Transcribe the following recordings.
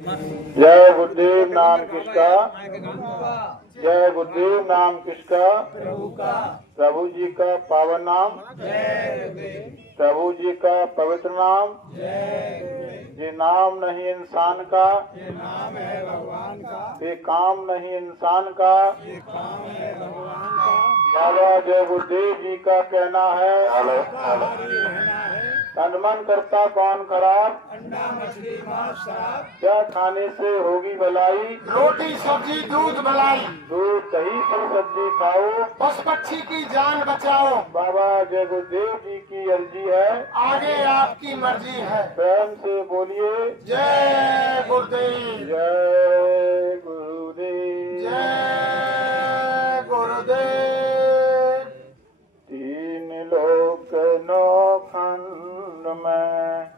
जय गुरुदेव नाम किसका? जय गुरुदेव नाम किसका? प्रभु जी का पावन नाम, प्रभु जी का पवित्र नाम। ये नाम नहीं इंसान का, ये नाम है भगवान का, ये काम नहीं इंसान का। ये काम है भगवान का। बाबा जय गुरुदेव जी का कहना है, शाकाहारी रहना है, तन मन करता कौन खराब, अंडा मछली मांस शराब, क्या खाने से होगी भलाई। रोटी सब्जी दूध मलाई, दूध दही फल सब्जी खाओ, पशु पक्षी की जान बचाओ। बाबा जय गुरुदेव जी की अर्जी है, आगे आपकी मर्जी है। प्रेम से बोलिए जय गुरुदेव, जय गुरुदेव। जय गुरुदेव। तीन लोक नौ खंड में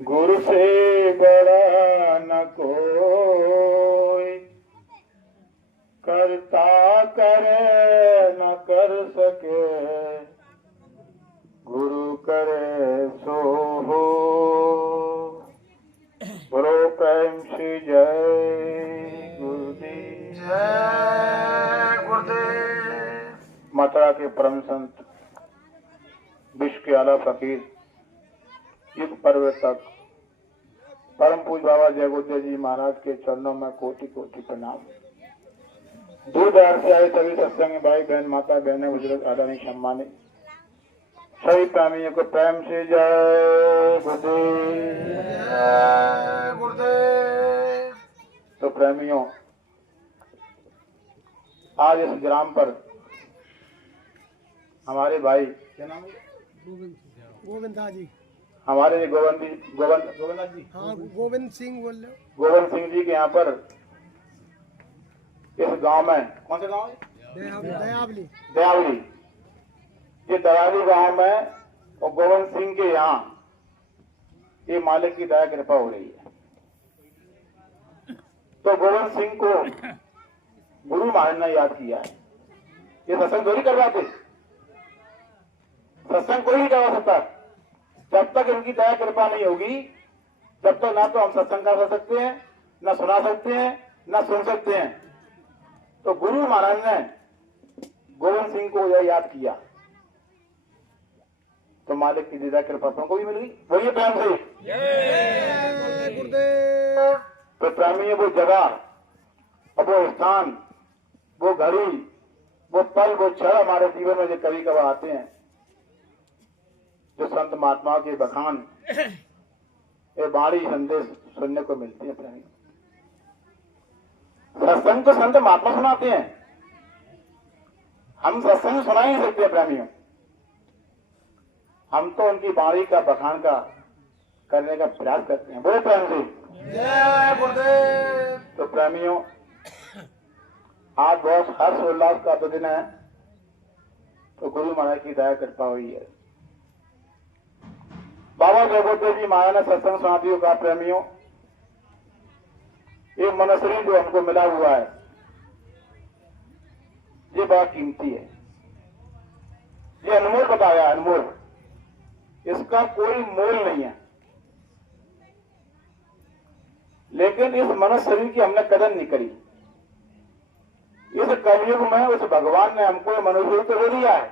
गुरु से बड़ा न कोई, करता करे न कर सके, गुरु करे सो हो। बोलो प्रेम से जय गुरुदेव। जय गुरुदेव। मथुरा के परम संत विश्व के आला फकीर युग पर्यटक परम पूज्य बाबा जय गुरुदेव जी महाराज के चरणों में कोटि कोटि प्रणाम। दूर दराज से आए सभी सत्संग भाई बहन माता बहने बुजुर्ग आदरणीय सम्मानित सभी प्राणियों को प्रेम से जय गुरुदेव। जय गुरुदेव। तो प्रेमियों, आज इस ग्राम पर हमारे भाई क्या नाम है? गोविंदा जी। हमारे गोविंद जी, हाँ, गोविंद सिंह बोल रहे हो? गोविंद सिंह जी के यहाँ पर इस गांव में, कौन सा गांव है? दयावली। दयावली। ये दयावली गांव में और गोविंद सिंह के यहाँ ये मालिक की दया कृपा हो रही है। तो गोविंद सिंह को गुरु महाराज ने याद किया है। ये सत्संग थोड़ी करवाते, सत्संग कोई नहीं करवा सकता जब तक इनकी दया कृपा नहीं होगी। जब तक ना तो हम सत्संग कर सकते हैं, ना सुना सकते हैं, ना सुन सकते हैं। तो गुरु महाराज ने गोविंद सिंह को यह याद किया तो मालिक की दया कृपा को भी मिल गई। बोलिए प्रेम से जय गुरुदेव। तो प्रेमी वो जगह और वो स्थान, वो घड़ी, वो पल, वो क्षण हमारे जीवन में जो कभी कभार आते हैं, जो संत महात्मा के बखान ये बाणी संदेश सुनने को मिलते हैं। प्रेमी सत्संग तो संत महात्मा सुनाते हैं, हम सत्संग सुना ही नहीं सकते प्रेमियों। हम तो उनकी बाणी का बखान का करने का प्रयास करते हैं। बोले प्रेम से जय गुरुदेव। तो प्रेमियों, आज बहुत हर्ष उल्लास का तो दिन है। तो गुरु महाराज की दया कृपा हुई है। बाबा जय गुरुदेव जी महाराज ने सत्संग सुनातियों का प्रेमियों, ये मनसरी जो हमको मिला हुआ है ये बड़ा कीमती है, ये अनमोल बताया, अनमोल। इसका कोई मोल नहीं है। लेकिन इस मनुष्य शरीर की हमने कदर नहीं करी। इस कलयुग में उस भगवान ने हमको मनुष्य तो दे दिया है।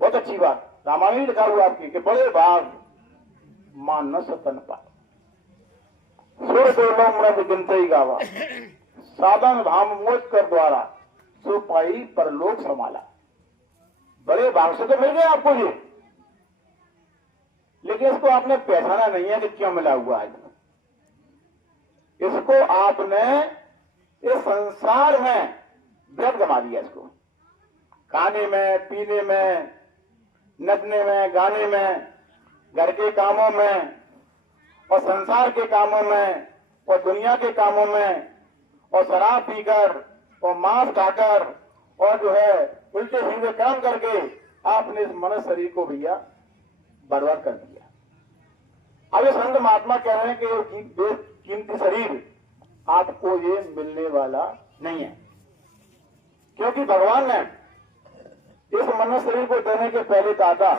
बहुत अच्छी बात, रामायण में लिखा हुआ आपकी कि बड़े भाग मानस तन पाए, सुर देवों मृद गिनते ही गावा, साधन धाम मोच कर द्वारा सो पाई परलोक संभाला। बड़े भाग से तो मिल गए आपको ये, लेकिन इसको आपने पहचाना नहीं है कि क्यों मिला हुआ है। इसको आपने इस संसार में व्यर्थ गमा दिया। इसको खाने में, पीने में, नचने में, गाने में, घर के कामों में और संसार के कामों में और दुनिया के कामों में और शराब पीकर और मांस खाकर और जो है उल्टे सीधे काम करके आपने इस मनुष्य शरीर को भैया बर्बाद कर दिया। अब ये संत महात्मा कह रहे हैं कि ये कीमती शरीर आपको ये मिलने वाला नहीं है, क्योंकि भगवान ने इस मनुष्य शरीर को देने के पहले कहा था,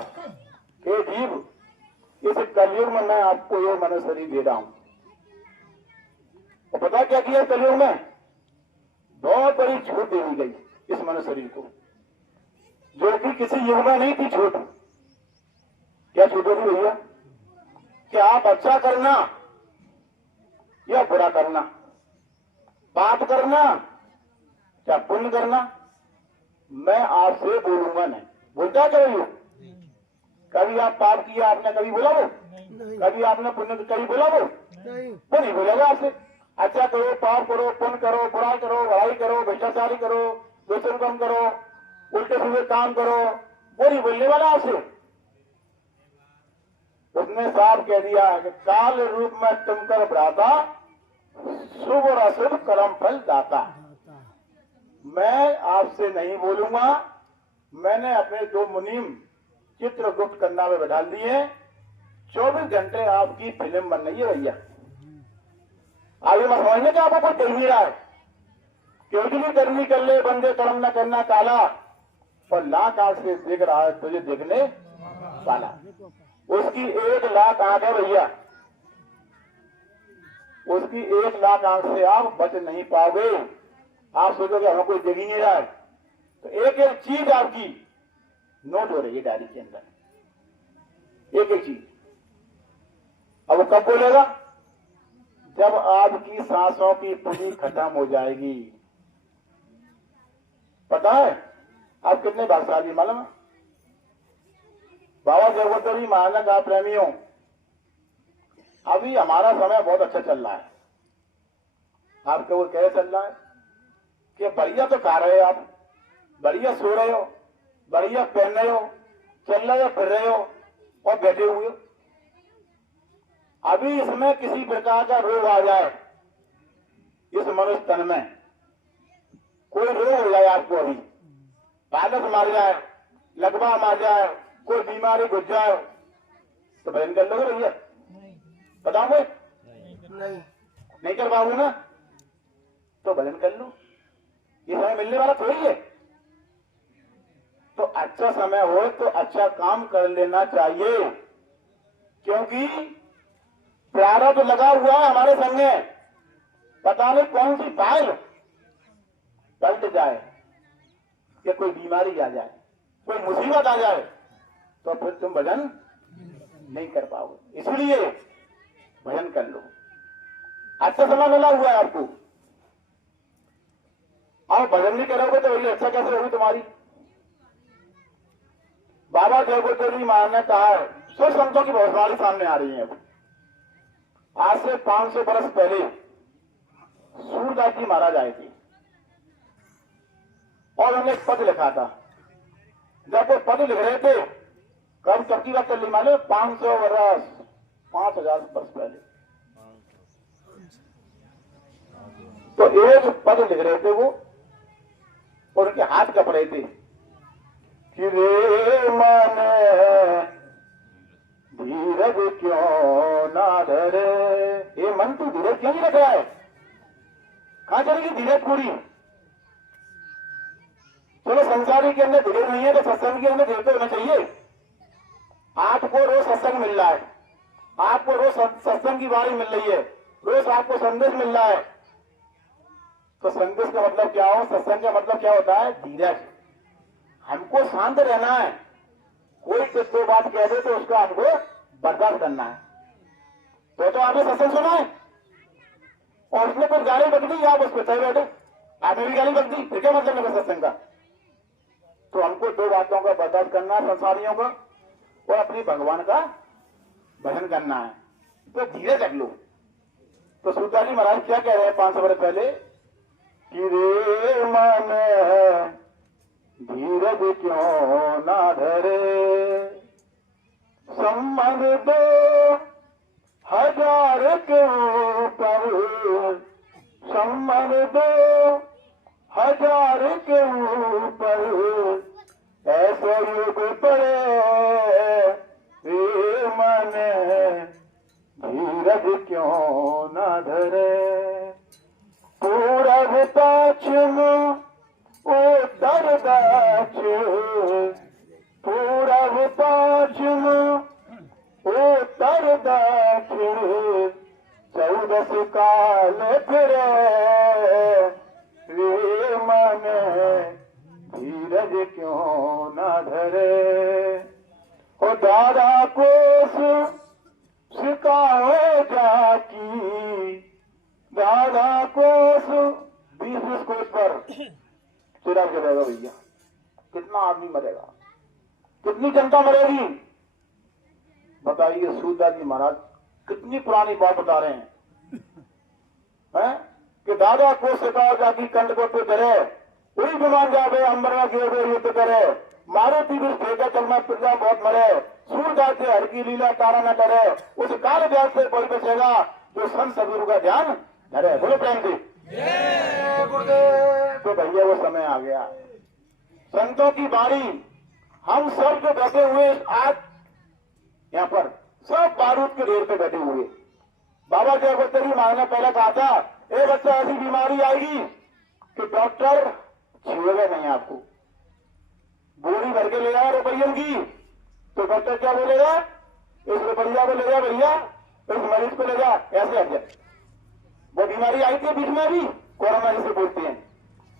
हे जीव, इस कलयुग में मैं आपको ये मनुष्य शरीर दे रहा हूं। और पता क्या किया कलयुग में? बहुत बड़ी छूट दे दी गई इस मनुष्य शरीर को, जो कि किसी युग में नहीं थी छूट। क्या छूट होगी भैया? कि आप अच्छा करना या बुरा करना, पाप करना या पुण्य करना, मैं आपसे बोलूंगा नहीं। बोलता क्या भैया? कभी आप पाप किया आपने कभी बोला वो? नहीं कभी आपने पुण्य कभी बोला वो? नहीं वो नहीं बोलेगा आपसे। अच्छा करो, पाप करो, पुण्य करो, बुराई करो, भलाई करो, भ्रष्टाचारी करो, दूसरों कम करो, उल्टे सीधे काम करो, वो नहीं बोलने वाला आपसे। उसने साफ कह दिया कि काल रूप में तुम कर भ्राता, शुभ और अशुभ कर्म फल दाता। मैं आपसे नहीं बोलूंगा। मैंने अपने 2 मुनीम चित्रगुप्त कन्या में बैठा दिए। 24 घंटे आपकी फिल्म बन रही है भैया। आगे मत समझने कि आपको कोई देख नहीं रहा है। क्योंकि करनी कर ले बंदे, कर्म न करना काला, और लाख आंख से देख रहा है तुझे देखने वाला। उसकी 1 लाख आंख है भैया, उसकी 1 लाख आंख से आप बच नहीं पाओगे। आप सोचोगे हमें कोई देख ही नहीं रहा है, तो एक एक चीज आपकी नोट हो रही है डायरी के अंदर, एक एक चीज। अब वो कब बोलेगा? जब आपकी सांसों की पुंजी खत्म हो जाएगी। पता है आप कितने भाग्यशाली मालूम है? बाबा जगवंतरी महाराज का प्रेमियों, अभी हमारा समय बहुत अच्छा चल रहा है। आपका वो कैसे चल रहा है कि बढ़िया तो खा रहे हो आप, बढ़िया सो रहे हो, बढ़िया पहन रहे हो, चल रहे हो, फिर रहे हो और बैठे हुए हो। अभी इसमें किसी प्रकार का रोग आ जाए, इस मनुष्य तन में कोई रोग हो जाए आपको, अभी पालक मार जाए, लगवा मार जाए, कोई बीमारी घुस जाए, तो भजन कर लोगे भैया? बताओगे? नहीं कर पाओगे ना, तो भजन कर लो। ये समय मिलने वाला थोड़ी है। तो अच्छा समय हो तो अच्छा काम कर लेना चाहिए, क्योंकि प्यारा तो लगा हुआ है हमारे संगे। पता नहीं कौन सी फाइल पलट जाए, कि कोई बीमारी आ जाए, कोई मुसीबत आ जाए, तो फिर तुम भजन नहीं कर पाओगे। इसलिए भजन कर लो। अच्छा समय मिला हुआ है आपको, और भजन नहीं करोगे तो वही अच्छा कैसे होगी तुम्हारी? बाबा जगवंतरी महाराज ने कहा है, सौ संतों की भविष्यवाणी सामने आ रही है। आज से 500 वर्ष पहले सूरदास जी महाराज आए थे और उन्होंने एक पद लिखा था। जब वो पद लिख रहे थे, कब की बात चल रही मालूम? 500 वर्ष, 5000 वर्ष पहले। तो एक पद लिख रहे थे वो, और उनके हाथ कप रहे थे कि रे मन धीरज क्यों ना धरे। ये मन तू धीरज क्यों नहीं रख रहा है? कहां चलेगी धीरज पूरी? चलो संसारी के अंदर धीरज नहीं है तो सत्संग के अंदर धीरज होना चाहिए। आपको रोज सत्संग मिल रहा है, आपको रोज सत्संग की वाणी मिल रही है, रोज आपको संदेश मिल रहा है, तो संदेश का मतलब क्या हो, सत्संग का मतलब क्या होता है? धीरज। हमको शांत रहना है। कोई कुछ 2 बात कह दे तो उसका हमको बर्दाश्त करना है। तो आपने सत्संग सुना है और उसमें कुछ गाली बक दी, आप उस पर सही बैठे, आपने भी गाली बक दी, फिर क्या मतलब मेरा सत्संग का? तो हमको 2 बातों का बर्दाश्त करना है, संसारियों का और अपनी भगवान का भजन करना है। तो धीरे रख लो। तो सूरदास जी महाराज क्या कह रहे हैं 500 वर्ष पहले कि रे मन धीरज क्यों ना धरे, संबंध 2000 के ऊपर, संबंध 2000 के ऊपर, ऐसा युग पड़े रे मन धीरज क्यों ना धरे। पूरब पश्चिम उत्तर दक्षिण, पूरब पश्चिम उत्तर लज क्यों न धरे, ओ दादा को सिखाओ जाकी, दादा को 20 कोस पर चुरा गिरेगा भैया। कितना आदमी मरेगा, कितनी जनता मरेगी बताइए। सूरदास जी महाराज कितनी पुरानी बात बता रहे हैं कि दादा को सिखाओ जाकी कंठ को तो डरे, वही विमान जावे अंबर में गिरे युद्ध करे, मारो तीर फेंका चल में प्रजा बहुत मरे, सूरदास से हर की लीला तारा न करे, उस काल व्यास से कोई बचेगा जो संत सदगुरु का ध्यान धरे। बोलो प्रेम जी। तो भैया वो समय आ गया, संतों की बारी। हम सब जो बैठे हुए आज यहाँ पर सब बारूद के ढेर पे बैठे हुए। बाबा जयगोत्तरी महाराज ने पहले कहा था, ए बच्चा ऐसी बीमारी आएगी कि डॉक्टर छुएगा नहीं आपको, बोरी भर के ले आया रुपये की, तो डॉक्टर क्या बोलेगा, इस रुपया को ले जा भैया, इस मरीज को ले जा, ऐसे हट जाए। वो बीमारी आई थी बीच में भी, कोरोना जिसे बोलते हैं,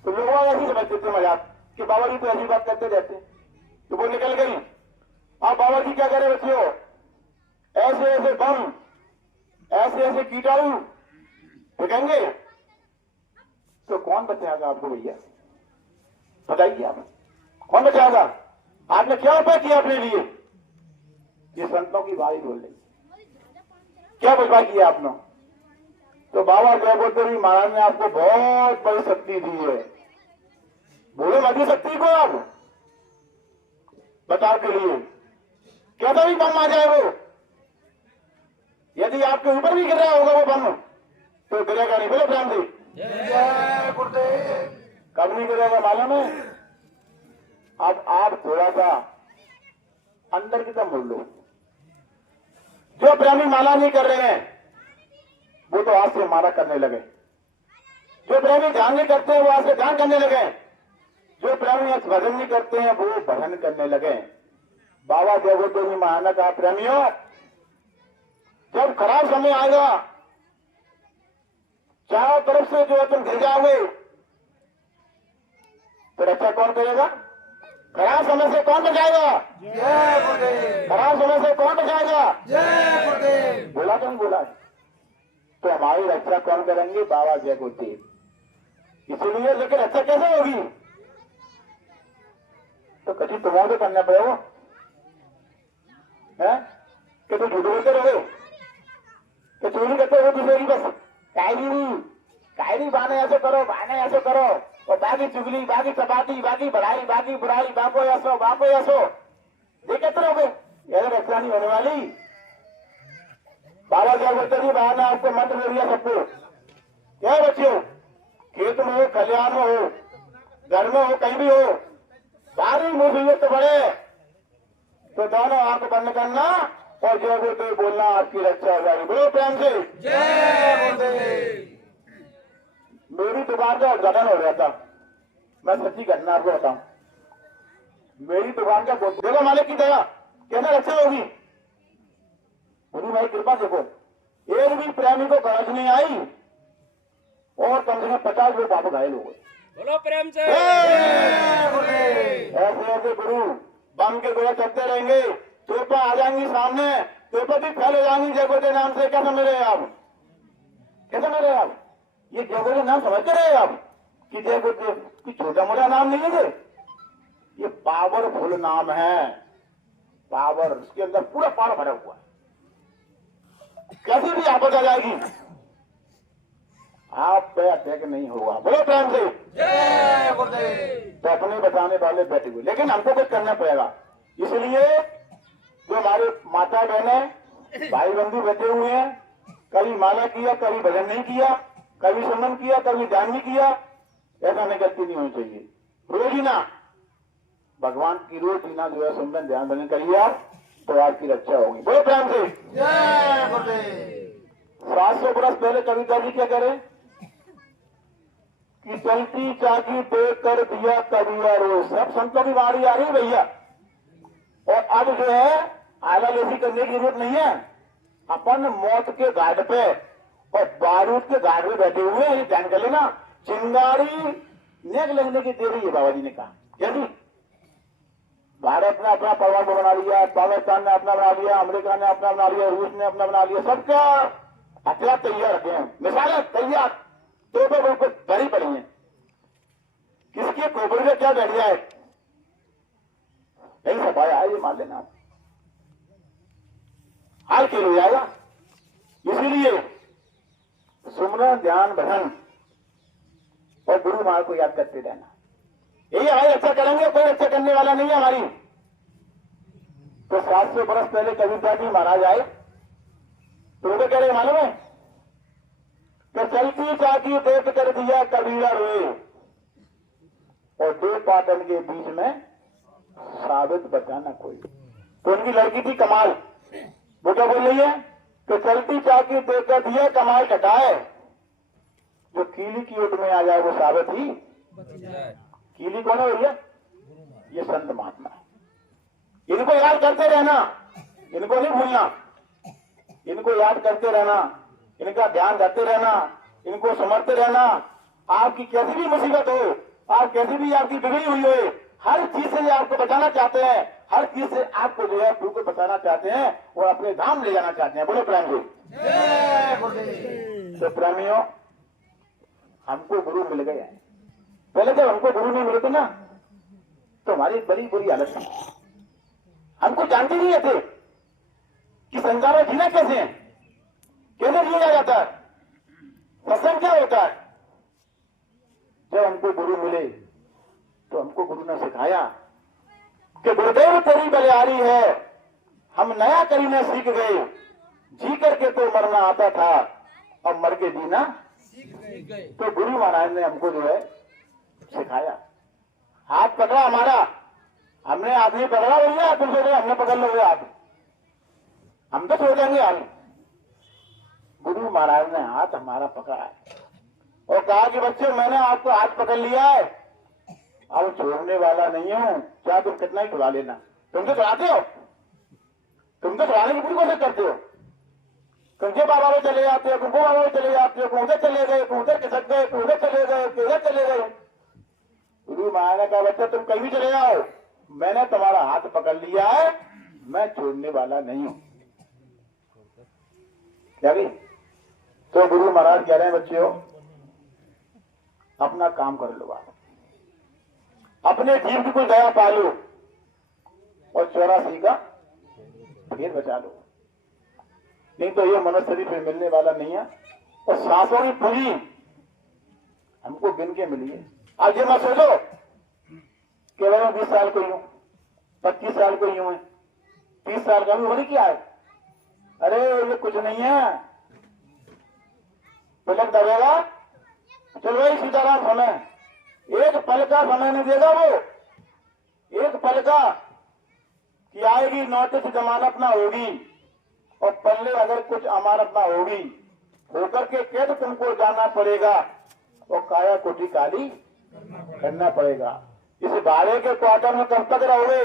तो लोग ऐसे समझते थे मजाक कि बाबा जी तो ऐसी बात करते रहते, तो वो निकल गई। अब बाबा जी क्या करे बच्चों, ऐसे ऐसे बम, ऐसे ऐसे कीटाणु फेंकेंगे तो कौन बचाएगा आपको भैया, बताइए आप, कौन बचाएगा? आपने क्या उपाय किया अपने लिए? ये संतों की बारी बोल रही, क्या उपाय किया आपने? तो बाबा जयगोत्तरी महाराज ने आपको बहुत बड़ी शक्ति दी है। बोलो मधी शक्ति को आप बचाव के लिए, कैसा भी बम आ जाए वो, यदि आपके ऊपर भी गिर रहा होगा वो बम तो गिरेगा नहीं। बोलो प्रेम जी। कब नहीं गिरेगा मालूम है? अब आप थोड़ा सा अंदर की तरफ मुड़ लो। जो प्रेमी माला नहीं कर रहे हैं वो तो आज से माला करने लगे, जो प्रेमी ध्यान नहीं करते हैं वो आज से ध्यान करने लगे, जो प्रेमी आज भजन नहीं करते हैं वो भजन करने लगे। बाबा जयगोत्तरी महाराज ने कहा, प्रेमियों जब खराब समय आएगा, चारों तरफ से जो तुम गिर जाओगे तो रक्षा कौन करेगा? खराब समय से कौन बचाएगा? खराब समय से कौन बचाएगा? बोला तो नहीं बोला? तो हमारी रक्षा कौन करेंगे? बाबा जयगोत्तरी। इसीलिए लेकिन रक्षा कैसे होगी? तो कभी तुम्हारे तो करना पड़ेगा है कि तुम झूठ बोलते रहोगे, तो चोरी करते हो दूसरे की, बस कायरी बाने ऐसे करो, बाने ऐसे करो, और बाकी चुगली, बाकी चपाती, बाकी बढ़ाई, बाकी बुराई, बाको ऐसो ये कहते रहोगे, यह रक्षा नहीं होने वाली। बाबा जयगोत्तरी महाराज ने आपको मंत्र दे दिया सबको। क्या बच्चों, खेत में हो, खलिहान में हो, घर में हो, कहीं भी हो, सारी मुसीबत बढ़े तो दोनों आंख बंद करना और जयगोत्तरी बोलना, आपकी रक्षा हो जाएगी। बोलो प्रेम से जय। मेरी दुकान का उद्घाटन हो गया था, मैं सच्ची घटना आपको बताऊं। मेरी दुकान का देखो मालिक की दया कैसे रक्षा होगी, बोली भाई कृपा देखो, एक भी प्रेमी को गरज नहीं आई और कम से कम 50 लोग बाबू घायल हो गए। बोलो प्रेम से। ऐसे ऐसे गुरु बम के गोले चलते रहेंगे, तोपा आ जाएंगी सामने, तोपा भी फैल हो जाएंगी जयगोत्तरी नाम से। क्या समझ रहे हैं आप? क्या समझ रहे हैं आप? ये जयगोत्तरी नाम समझते रहे आप कि जयगोत्तरी छोटा मोटा नाम नहीं है, ये पावरफुल नाम है। पावर, इसके अंदर पूरा पावर भरा हुआ है, कैसी भी आपदा आ जाएगी आप पे अटैक नहीं होगा। बोलो प्रेम से तो अपने बचाने वाले बैठे हुए, लेकिन हमको कुछ करना पड़ेगा। इसलिए जो हमारे माता बहने भाई बंधु बैठे हुए हैं, कभी माला किया, कभी भजन नहीं किया, कभी सुमन किया, कभी ध्यान नहीं किया, ऐसा नहीं गलती नहीं होनी चाहिए। रोजीना भगवान की रोजीना जो है सुमन ध्यान भजन करिए आप, तो आपकी रक्षा होगी। बोलो प्रेम से। 700 बरस पहले कविता जी क्या करें कि चलती चाकी देख कर दिया कविया रोज। सब संतों की बारी आ रही है भैया, और अब जो है आला लेसी करने की जरूरत नहीं है। अपन मौत के घाट पे और बारूद के घाट पे बैठे हुए हैं, ये ध्यान कर लेना। चिंगारी नेक लगने की देरी है, बाबा जी ने कहा। यदि भारत ने अपना परमाणु बना लिया, पाकिस्तान ने अपना बना लिया, अमेरिका ने अपना बना लिया, रूस ने अपना बना लिया, सबका हथियार तैयार रखे हैं, मिसाइलें तैयार, तो बिल्कुल भरी पड़ी हैं। किसके खोपड़ी में क्या बैठ जाए नहीं सफाया है, ये मान लेना आप, हाल खेल हो जाएगा। इसीलिए सुमरन, ध्यान, भजन और गुरु महाराज को याद करते रहना, यही हमारी अच्छा करेंगे, कोई अच्छा करने वाला नहीं है हमारी। तो 700 बरस पहले कबीरदास जी महाराज आए तो वो कह रहे मालूम है कि चलती चाकी देख कर दिया कबीरा रोए और दो पाटन के बीच में साबित बचाना कोई। तो उनकी लड़की थी कमाल, वो क्या बोल रही है कि चलती चाकी देख कर दिया कमाल कटाए, जो कीली की ओट में आ जाए वो साबित ही। कीली कौन है भैया? ये संत महात्मा है। इनको याद करते रहना, इनको नहीं भूलना, इनको याद करते रहना, इनका ध्यान रखते रहना, इनको समझते रहना। आपकी कैसी भी मुसीबत हो, आप कैसी भी आपकी बिगड़ी हुई हो, हर चीज से आपको बचाना चाहते हैं, हर चीज से आपको जो है प्रभु को बचाना चाहते हैं और अपने धाम ले जाना चाहते हैं। बोलो प्रेम जी। तो प्रेमियों, हमको गुरु मिल गए हैं। पहले जब हमको गुरु नहीं मिले थे ना तो हमारी बड़ी बुरी हालत थी, हमको जानते नहीं थे कि संसार में जीना कैसे है, कैसे जिया जाता है, सत्संग क्या होता है। जब हमको गुरु मिले तो हमको गुरु ने सिखाया कि गुरुदेव तेरी बलिहारी है, हम नया करीना सीख गए, जी करके तो मरना आता था, अब मर के जीना सीख गए। तो गुरु महाराज ने हमको जो है सिखाया, हाथ पकड़ा हमारा, हमने आदमी पकड़ा भैया, तुम सोच रहे हमने पकड़ लो हाथ, हम तो छोड़ देंगे हम। गुरु महाराज ने हाथ हमारा पकड़ा है और कहा कि बच्चों मैंने आपको हाथ पकड़ लिया है, अब छोड़ने वाला नहीं हूं, क्या तुम कितना ही छुड़ा लेना। तुम तो छुड़ाते हो, तुम तो छुड़ाने की पूरी कोशिश करते हो, तुमके बाबा में चले जाते हो, तुमको बाबा में चले जाते हो, उधर चले गए, उधर खिसक गए, उधर चले गए, उधर चले गए। गुरु महाराज ने कहा बच्चा तुम कहीं भी चले जाओ, मैंने तुम्हारा हाथ पकड़ लिया है, मैं छोड़ने वाला नहीं हूं। क्या भी? तो गुरु महाराज कह रहे हैं बच्चों अपना काम कर लो, आप अपने जीव की कोई दया पालो और 84 का फिर बचा लो, नहीं तो ये मनुष्य शरीर फिर मिलने वाला नहीं है। और सांसों की पूरी हमको गिन के मिली है। आज ये मत सोचो कि मैं 20 साल को ही हूं, 25 साल को ही हूं, 30 साल का भी होने क्या है। अरे ये कुछ नहीं है, पलक दबेगा, चल भाई सीताराम समय, एक पल का समय नहीं देगा वो, एक पल का कि आएगी नोटिस जमानत ना होगी और पल्ले अगर कुछ अमानत ना होगी, होकर के कैद तुमको जाना पड़ेगा और काया कोठी काली करना पड़ेगा। इस भाड़े के क्वार्टर में कब तक रहोगे,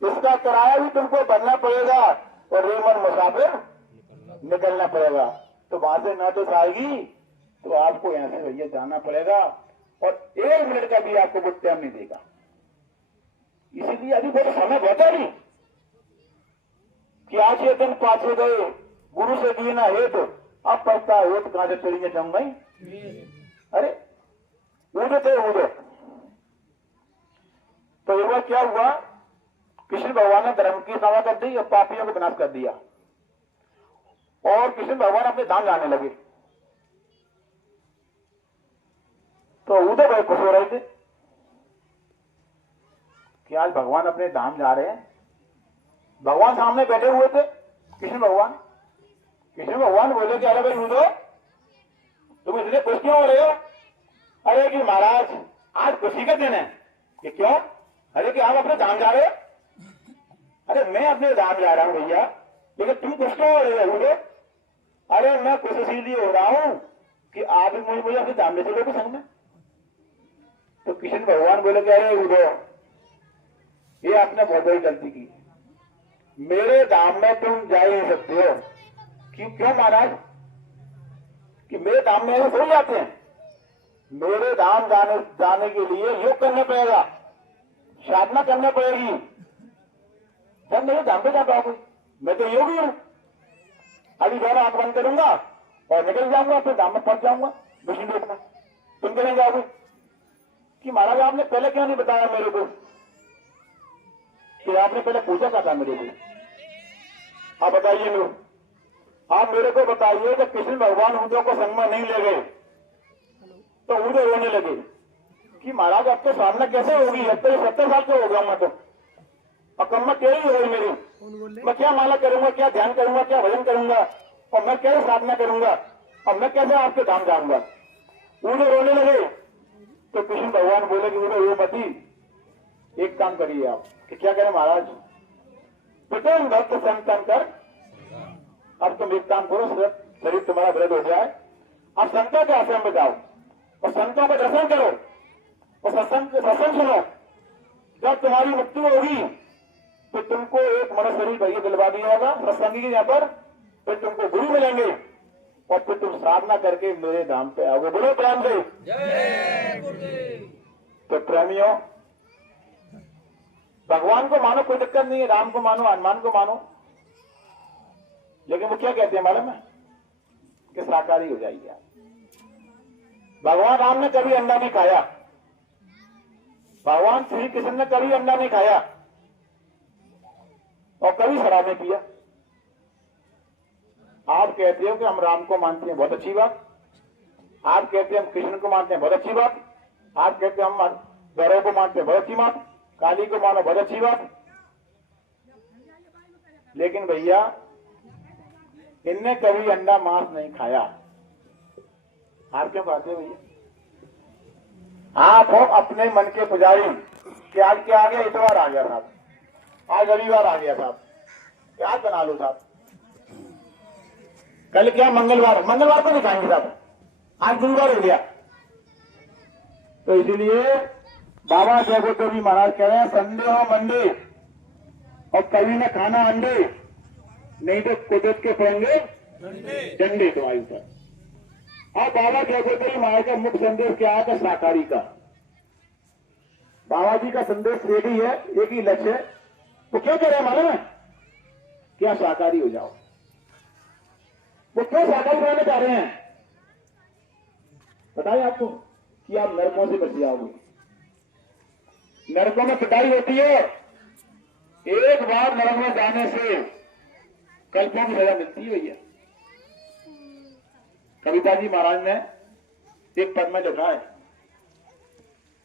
इसका किराया भी तुमको भरना पड़ेगा और रेमन मुसाफिर निकलना पड़ेगा। तो वहां से नोटिस आएगी तो आपको यहां से भैया जाना पड़ेगा और 1 मिनट का भी आपको कुछ टाइम नहीं देगा। इसीलिए अभी बहुत समय बचा नहीं कि आज ये दिन पाछे गए, गुरु से दिए ना हेत, अब पड़ता है हेत कहां से चढ़िए जम गई। अरे उड़ते उड़े। तो एक बार क्या हुआ, कृष्ण भगवान ने धर्म की सेवा कर दी और पापियों को विनाश कर दिया और कृष्ण भगवान अपने धाम जाने लगे। तो उधर भाई खुश हो रहे थे कि आज भगवान अपने धाम जा रहे हैं। भगवान सामने बैठे हुए थे, कृष्ण भगवान। कृष्ण भगवान बोले कि अरे भाई उधर तुम इसलिए खुश क्यों हो रहे हो? अरे कि महाराज आज खुशी का दिन है। कि क्यों? अरे कि आप अपने धाम जा रहे हो? अरे मैं अपने धाम जा रहा हूं भैया, लेकिन तुम खुश क्यों हो रहे हो उधर? अरे मैं खुश इसीलिए हो रहा हूं कि आप मुझे अपने धाम में चलोगे संग में। तो कृष्ण भगवान बोले कि अरे उधर ये आपने बहुत बड़ी गलती की, मेरे धाम में तुम जा ही नहीं सकते हो। क्यों महाराज? कि मेरे धाम में ऐसे थोड़ी जाते हैं, मेरे धाम जाने के लिए योग करना पड़ेगा, साधना करना पड़ेगी, सर मेरे धाम पे जा पाओगे? मैं तो योगी हूँ। अभी जो आंख बंद करूंगा और निकल जाऊंगा, फिर धाम में पहुंच जाऊंगा विष्णु लोक में। तुम कहीं जाओगे कि महाराज आपने पहले क्यों नहीं बताया मेरे को, कि आपने पहले पूछा क्या था मेरे को? आप बताइए मेरे, आप मेरे को बताइए कि कृष्ण भगवान ऊँटों को संग में नहीं ले गए तो ऊँटे रोने लगे कि महाराज अब तो सामने कैसे होगी, अब तो 70 साल के हो गया मैं तो, और कम टेढ़ी हो गई मेरी। कौन बोल रहे? मैं क्या माला करूंगा, क्या ध्यान करूंगा, क्या भजन करूंगा, और मैं कैसे साधना करूंगा, और मैं कैसे आपके धाम जाऊंगा? ऊँटे रोने लगे तो कृष्ण भगवान बोले कि ऊँटे रो मती, एक काम करिए आप। कि क्या करें महाराज? पितम भक्त संतन कर, अब तुम एक काम करो, शरीर तुम्हारा वृद्ध हो जाए, अब संतों के आश्रम में जाओ और संतों का दर्शन करो और सत्संग सुनो। जब तुम्हारी मृत्यु होगी तो तुमको एक मनुष्य शरीर भैया दिलवा दिया होगा सत्संगी के यहाँ पर, फिर तुमको गुरु मिलेंगे और फिर तुम साधना करके मेरे धाम पे आओगे। बोलो प्रेम से जय गुरुदेव। तो प्रेमियों, भगवान को मानो, कोई दिक्कत नहीं है, राम को मानो, हनुमान को मानो, लेकिन वो क्या कहते हैं मालूम है कि शाकाहारी हो जाइए आप। भगवान राम ने कभी अंडा नहीं खाया, भगवान श्री कृष्ण ने कभी अंडा नहीं खाया और कभी शराब नहीं पिया। आप कहते हो कि हम राम को मानते हैं, बहुत अच्छी बात। आप कहते हैं हम कृष्ण को मानते हैं, बहुत अच्छी बात। आप कहते हैं हम गौरव को मानते हैं, बहुत अच्छी बात। काली को मानो, बहुत अच्छी बात। लेकिन भैया इनने कभी अंडा मांस नहीं खाया। आप क्यों खाते हो भैया? आप हो अपने मन के पुजारी कि आज क्या आ गया, इतवार आ गया साहब, आज रविवार आ गया साहब, क्या बना लो साहब, कल क्या मंगलवार, मंगलवार को नहीं खाएंगे साहब, आज गुरुवार हो गया। तो इसीलिए बाबा जगोदेवी महाराज कह रहे हैं संडे हो मंडे और कभी न खाना अंडे, नहीं तो कुदरत के पड़ेंगे डंडे तुम्हारी ऊपर। और बाबा जगोदेवी महाराज का मुख्य संदेश क्या है? शाकाहारी का। बाबा जी का संदेश एक ही है, एक ही लक्ष्य है। वो क्या कह रहे हैं मालूम है? क्या शाकाहारी हो जाओ। वो क्यों शाकाहारी बनाना चाह रहे हैं? बताइए आपको कि आप नरकों से बच जाओगे। नरकों में पिटाई होती है, एक बार नरक में जाने से कल्पों की सजा मिलती है भैया। कविता जी महाराज ने एक पद में लिखा है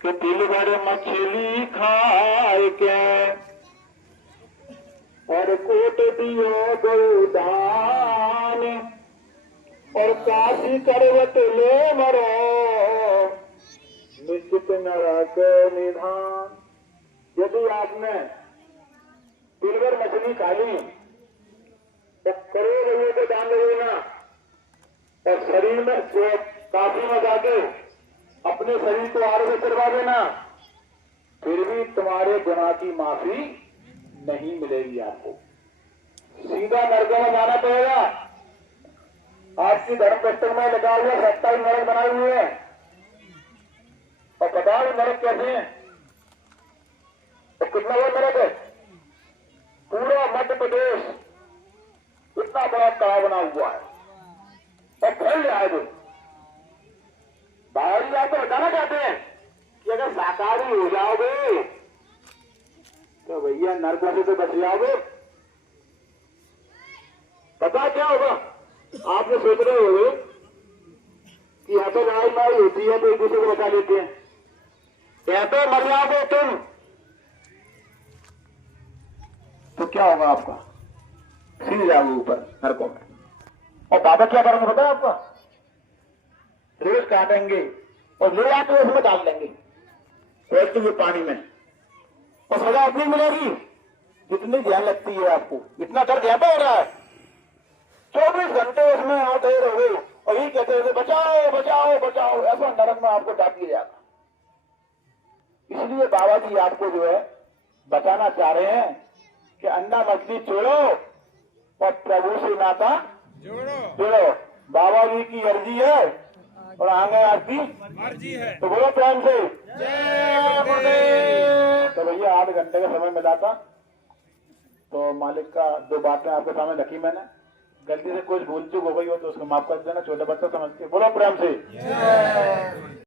कि दिल भर मछली खाए के और कोट दियो गोदान और काशी करवट ले मरो निश्चित नरक निधान। यदि आपने दिल भर मछली खा ली तो करोड़ रुपये को दान देना और शरीर में जो काफी में जाके अपने शरीर को आरोग्य करवा देना, फिर भी तुम्हारे गुनाह की माफी नहीं मिलेगी आपको। सीधा नरकों में जाना पड़ेगा। आपकी धर्म पुस्तक में लिखा हुआ 27 नरक बनाए हुए हैं और बताओ नरक कैसे हैं? तो कितना बड़ा नरक है? पूरा मध्य प्रदेश इतना बड़ा कड़ा बना हुआ है और फैल रहा है। बाहरी बात तो बताना चाहते हैं कि अगर शाकाहारी हो जाओगे तो भैया नरकों से तो बच जाओगे। पता क्या होगा? आपने सोच रहे होंगे कि यहाँ तो लड़ाई मारी होती है तो एक दूसरे को बचा लेते हैं, या तो मर जाओगे तुम तो क्या होगा आपका? सीधे जाओगे ऊपर नरकों में। और बाबा क्या करेंगे पता है आपका? रेस काटेंगे और ले आके उसमें डाल देंगे बैठते हुए पानी में, और सजा अपनी मिलेगी जितनी ध्यान लगती है आपको। इतना दर्द यहाँ पे हो रहा है, 24 घंटे उसमें आते रहोगे और यही कहते रहे बचाओ बचाओ बचाओ, ऐसा नरक में आपको डाल दिया जाएगा। इसलिए बाबा जी आपको जो है बचाना चाह रहे हैं कि अंडा मछली छोड़ो और प्रभु से नाता जोड़ो। बाबा जी की अर्जी है और आगे आपकी मर्जी है। तो बोलो प्रेम से जय गुरुदेव। तो भैया 8 घंटे का समय मिला था, तो मालिक का दो बातें आपके सामने रखी मैंने। गलती से कुछ भूल चूक हो गई हो तो उसको माफ कर देना, छोटे बच्चा समझ के बोलो प्रेम से।